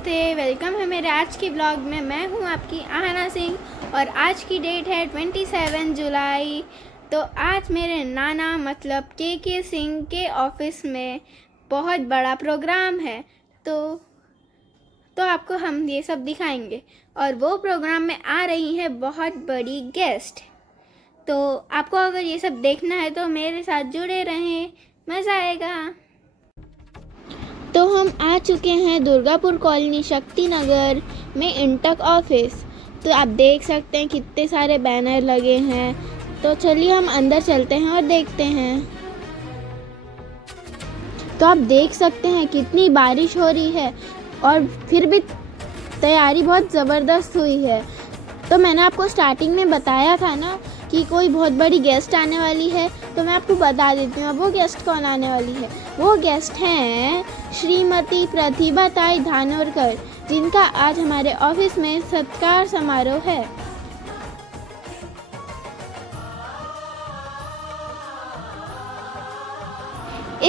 नमस्ते, welcome है मेरे आज के ब्लॉग में। मैं हूं आपकी आहना सिंह और आज की डेट है 27 जुलाई। तो आज मेरे नाना मतलब के सिंह के ऑफिस में बहुत बड़ा प्रोग्राम है। तो आपको हम ये सब दिखाएंगे और वो प्रोग्राम में आ रही है बहुत बड़ी गेस्ट। तो आपको अगर ये सब देखना है तो मेरे साथ जुड़े रहें, मज़ा आएगा। तो हम आ चुके हैं दुर्गापुर कॉलोनी शक्ति नगर में इंटक ऑफिस। तो आप देख सकते हैं कितने सारे बैनर लगे हैं। तो चलिए हम अंदर चलते हैं और देखते हैं। तो आप देख सकते हैं कितनी बारिश हो रही है और फिर भी तैयारी बहुत ज़बरदस्त हुई है। तो मैंने आपको स्टार्टिंग में बताया था ना कि कोई बहुत बड़ी गेस्ट आने वाली है, तो मैं आपको बता देती हूँ अब वो गेस्ट कौन आने वाली है। वो गेस्ट हैं श्रीमती प्रतिभा ताई धानोरकर, जिनका आज हमारे ऑफिस में सत्कार समारोह है।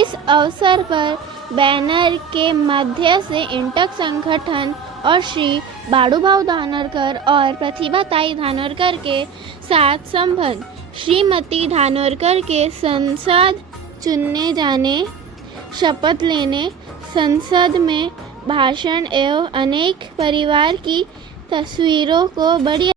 इस अवसर पर बैनर के मध्य से इंटक संगठन और श्री बाड़ूभाऊ धानोरकर और प्रतिभा ताई धानोरकर के साथ संबंध, श्रीमती धानोरकर के संसद चुनने जाने, शपथ लेने, संसद में भाषण एवं अनेक परिवार की तस्वीरों को बड़ी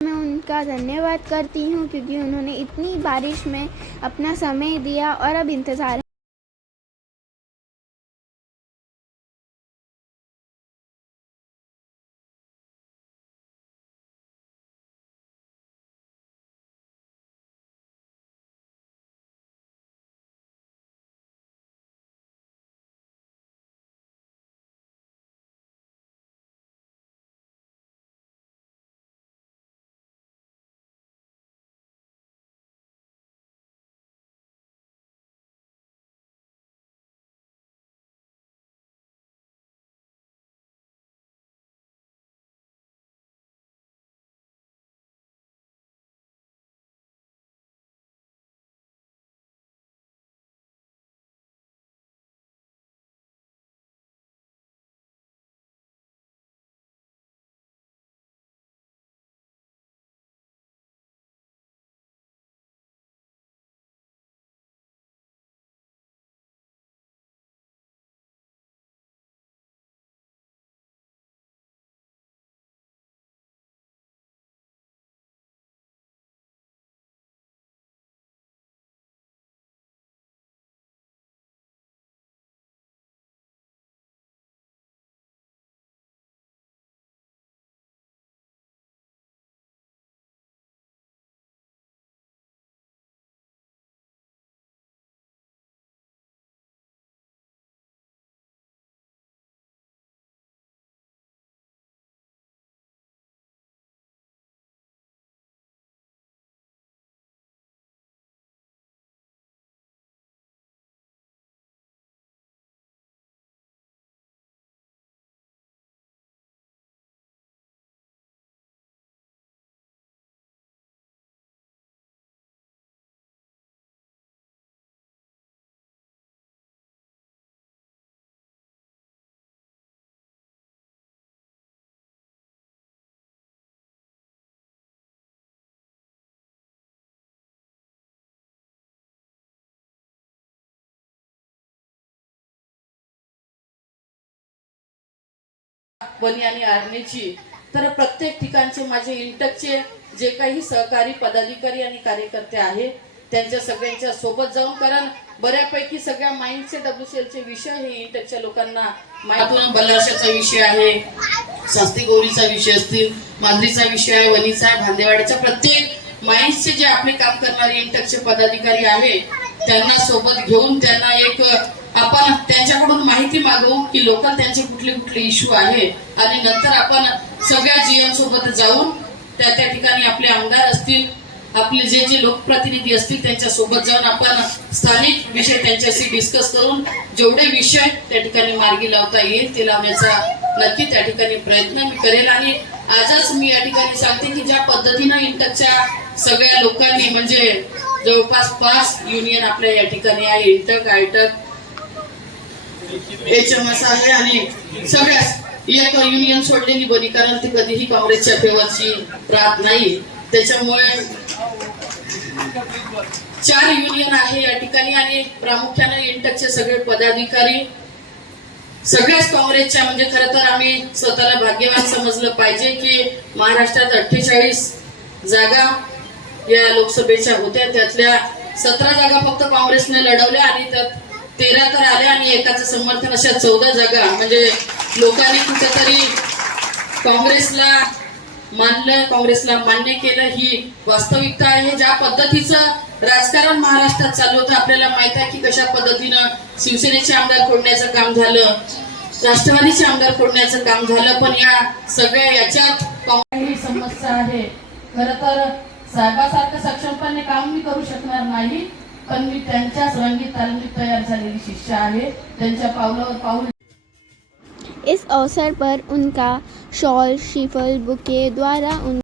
मैं उनका धन्यवाद करती हूँ क्योंकि उन्होंने इतनी बारिश में अपना समय दिया और अब इंतज़ार वनी आणि आर्मीची, तर प्रत्येक ठिकाणचे माझे इंटकचे जे काही सहकारी पदाधिकारी आणि कार्यकर्ते आहेत त्यांच्या सगळ्यांच्या सोबत जाऊन, कारण बऱ्यापैकी सगळ्या माइंडचे डब्ल्यूसीएलचे विषय हे इंटकच्या लोकांना माहिती, बल्लारशाचा विषय आहे, शास्त्री गौरीचा विषय असतील, मांजरीचा विषय आहे, वनीचा आहे, भांदेवाड्याचा, प्रत्येक माइंडचे जे आपले काम करणारे इंटकचे पदाधिकारी आहे त्यांना सोबत घेऊन त्यांना एक आपण त्यांच्याकडून माहिती मागवू की लोकल त्यांचे कुठले कुठले इश्यू आहे, आणि नंतर आपण सगळ्या जीएम सोबत जाऊन त्या त्या ठिकाणी आपले आमदार असतील, आपले जे जे लोकप्रतिनिधी असतील त्यांच्या सोबत जाऊन आपण स्थानिक विषय त्यांच्याशी डिस्कस करून जेवढे विषय त्या ठिकाणी मार्गी लावता येईल ते लावण्याचा नक्की त्या ठिकाणी प्रयत्न मी करेल. आणि आजच मी या ठिकाणी सांगते की ज्या पद्धतीनं इंटकच्या सगळ्या लोकांनी म्हणजे जवळपास 5 युनियन आपल्या या ठिकाणी आहे, इंटक, आयटक, HMS आहे आणि सगळ्याच एक युनियन सोडलेली बरी, कारण ती कधीही काँग्रेसच्या फेवरची राहत नाही. त्याच्यामुळे 4 युनियन आहे या ठिकाणी आणि प्रामुख्याने इंटकचे सगळे पदाधिकारी सगळ्याच काँग्रेसच्या, म्हणजे खरं तर आम्ही स्वतःला भाग्यवान समजलं पाहिजे की महाराष्ट्रात 48 जागा या लोकसभेच्या होत्या, त्यातल्या 17 जागा फक्त काँग्रेसने लढवल्या आणि त्यात 13 तर आल्या आणि एकाचं समर्थन, अशा 14 जागा म्हणजे लोकांनी कुठेतरी काँग्रेसला मानलं, काँग्रेसला मान्य केलं, ही वास्तविकता आहे. ज्या पद्धतीचं राजकारण महाराष्ट्रात चालू होतं आपल्याला माहित आहे की कशा पद्धतीनं शिवसेनेचे आमदार फोडण्याचं काम झालं, राष्ट्रवादीचे आमदार फोडण्याचं काम झालं, पण या सगळ्या याच्यात काँग्रेस समस्या आहे. खरं तर साहेबासारखं सक्षमपणे काम मी करू शकणार नाही, पण मी त्यांच्याच रंगीत तालमीत तयार झालेली शिष्य आहे, त्यांच्या पावलावर पाऊल. इस अवसर पर उनका शॉल, श्रीफल, बुके द्वारा उन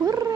हुर्र